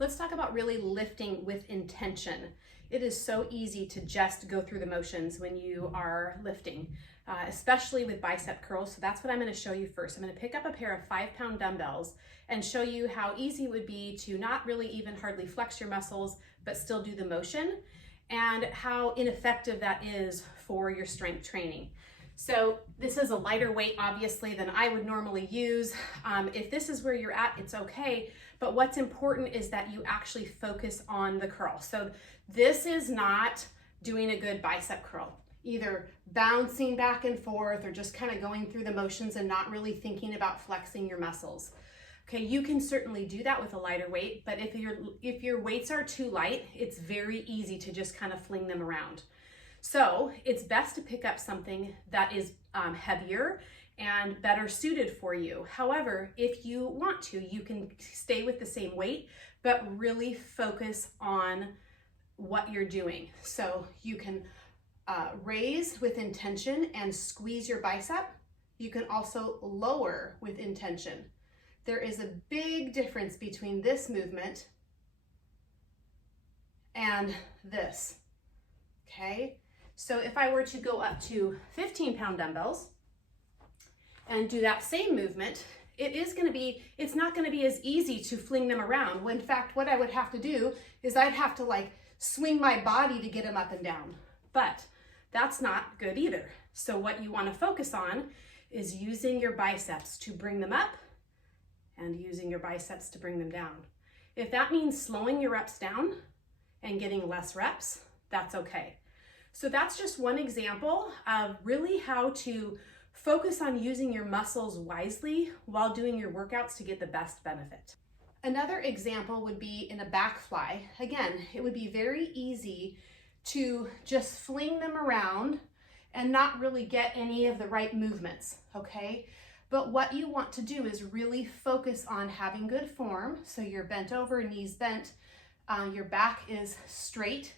Let's talk about really lifting with intention. It is so easy to just go through the motions when you are lifting, especially with bicep curls. So that's what I'm going to show you first. I'm going to pick up a pair of 5-pound dumbbells and show you how easy it would be to not really even hardly flex your muscles, but still do the motion, and how ineffective that is for your strength training. So this is a lighter weight, obviously, than I would normally use. If this is where you're at, it's okay. But what's important is that you actually focus on the curl. So this is not doing a good bicep curl, either bouncing back and forth or just kind of going through the motions and not really thinking about flexing your muscles. Okay, you can certainly do that with a lighter weight, but if your weights are too light, it's very easy to just kind of fling them around. So it's best to pick up something that is heavier and better suited for you. However, if you want to, you can stay with the same weight, but really focus on what you're doing. So you can raise with intention and squeeze your bicep. You can also lower with intention. There is a big difference between this movement and this, okay? So if I were to go up to 15-pound dumbbells and do that same movement, it's not gonna be as easy to fling them around. When in fact, what I would have to do is I'd have to like swing my body to get them up and down, but that's not good either. So what you wanna focus on is using your biceps to bring them up and using your biceps to bring them down. If that means slowing your reps down and getting less reps, that's okay. So that's just one example of really how to focus on using your muscles wisely while doing your workouts to get the best benefit. Another example would be in a back fly. Again, it would be very easy to just fling them around and not really get any of the right movements, okay? But what you want to do is really focus on having good form. So you're bent over, knees bent, your back is straight,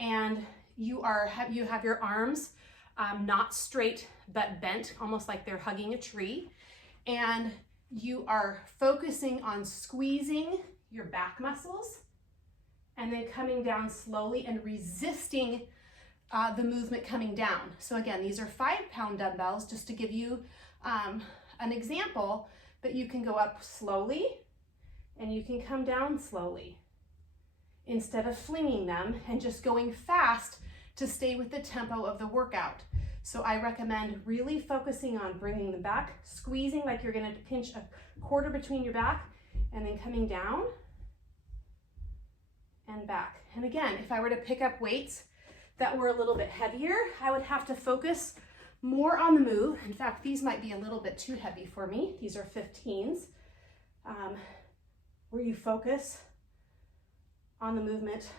and you have your arms not straight but bent, almost like they're hugging a tree. And you are focusing on squeezing your back muscles and then coming down slowly and resisting the movement coming down. So again, these are 5-pound dumbbells, just to give you an example, but you can go up slowly and you can come down slowly instead of flinging them and just going fast to stay with the tempo of the workout. So I recommend really focusing on bringing them back, squeezing like you're gonna pinch a quarter between your back, and then coming down and back. And again, if I were to pick up weights that were a little bit heavier, I would have to focus more on the move. In fact, these might be a little bit too heavy for me. These are 15s, where you focus on the movement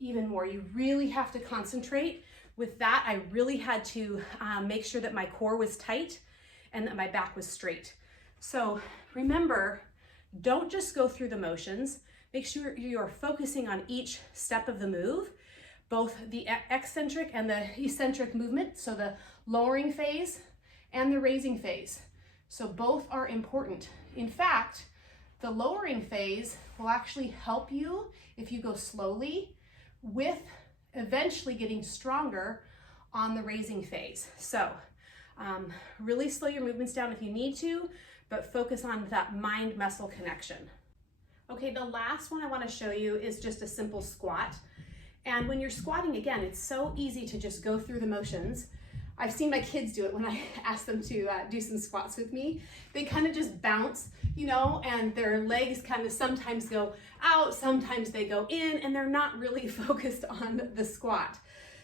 even more. You really have to concentrate. With that, I really had to make sure that my core was tight and that my back was straight. So remember, don't just go through the motions. Make sure you're focusing on each step of the move, both the eccentric and the eccentric movement, so the lowering phase and the raising phase. So both are important. In fact, the lowering phase will actually help you if you go slowly with eventually getting stronger on the raising phase. So really slow your movements down if you need to, but focus on that mind-muscle connection. Okay, the last one I want to show you is just a simple squat. And when you're squatting, again, it's so easy to just go through the motions. I've seen my kids do it when I ask them to do some squats with me. They kind of just bounce, you know, and their legs kind of sometimes go out, sometimes they go in, and they're not really focused on the squat.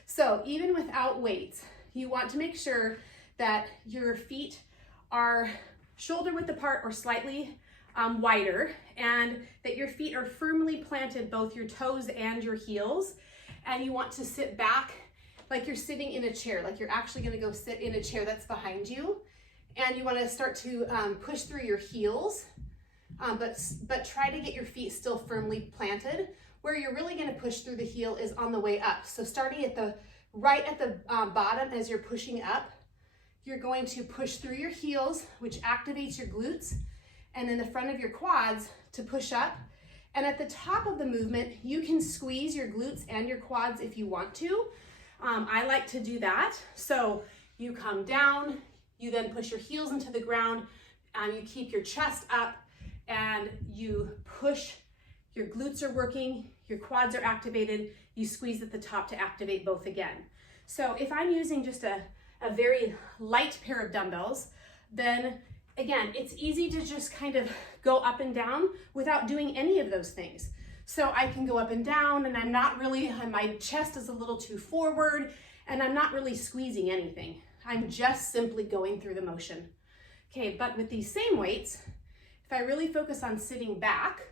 So even without weights, you want to make sure that your feet are shoulder width apart or slightly wider, and that your feet are firmly planted, both your toes and your heels. And you want to sit back like you're sitting in a chair, like you're actually gonna go sit in a chair that's behind you. And you wanna start to push through your heels, but try to get your feet still firmly planted. Where you're really gonna push through the heel is on the way up. So starting at the right at the bottom as you're pushing up, you're going to push through your heels, which activates your glutes. and then the front of your quads to push up. And at the top of the movement, you can squeeze your glutes and your quads if you want to. I like to do that. So you come down, you then push your heels into the ground, and you keep your chest up, and you push, your glutes are working, your quads are activated, you squeeze at the top to activate both again. So if I'm using just a very light pair of dumbbells, then again, it's easy to just kind of go up and down without doing any of those things. So I can go up and down, and I'm not really, my chest is a little too forward, and I'm not really squeezing anything. I'm just simply going through the motion. Okay, but with these same weights, if I really focus on sitting back,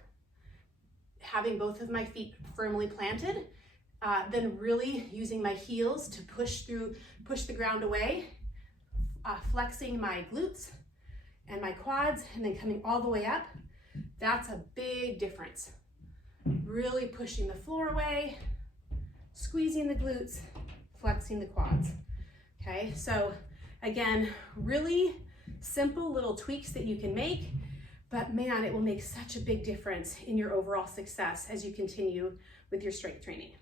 having both of my feet firmly planted, then really using my heels to push the ground away, flexing my glutes and my quads, and then coming all the way up, that's a big difference. Really pushing the floor away, squeezing the glutes, flexing the quads. Okay, so again, really simple little tweaks that you can make, but man, it will make such a big difference in your overall success as you continue with your strength training.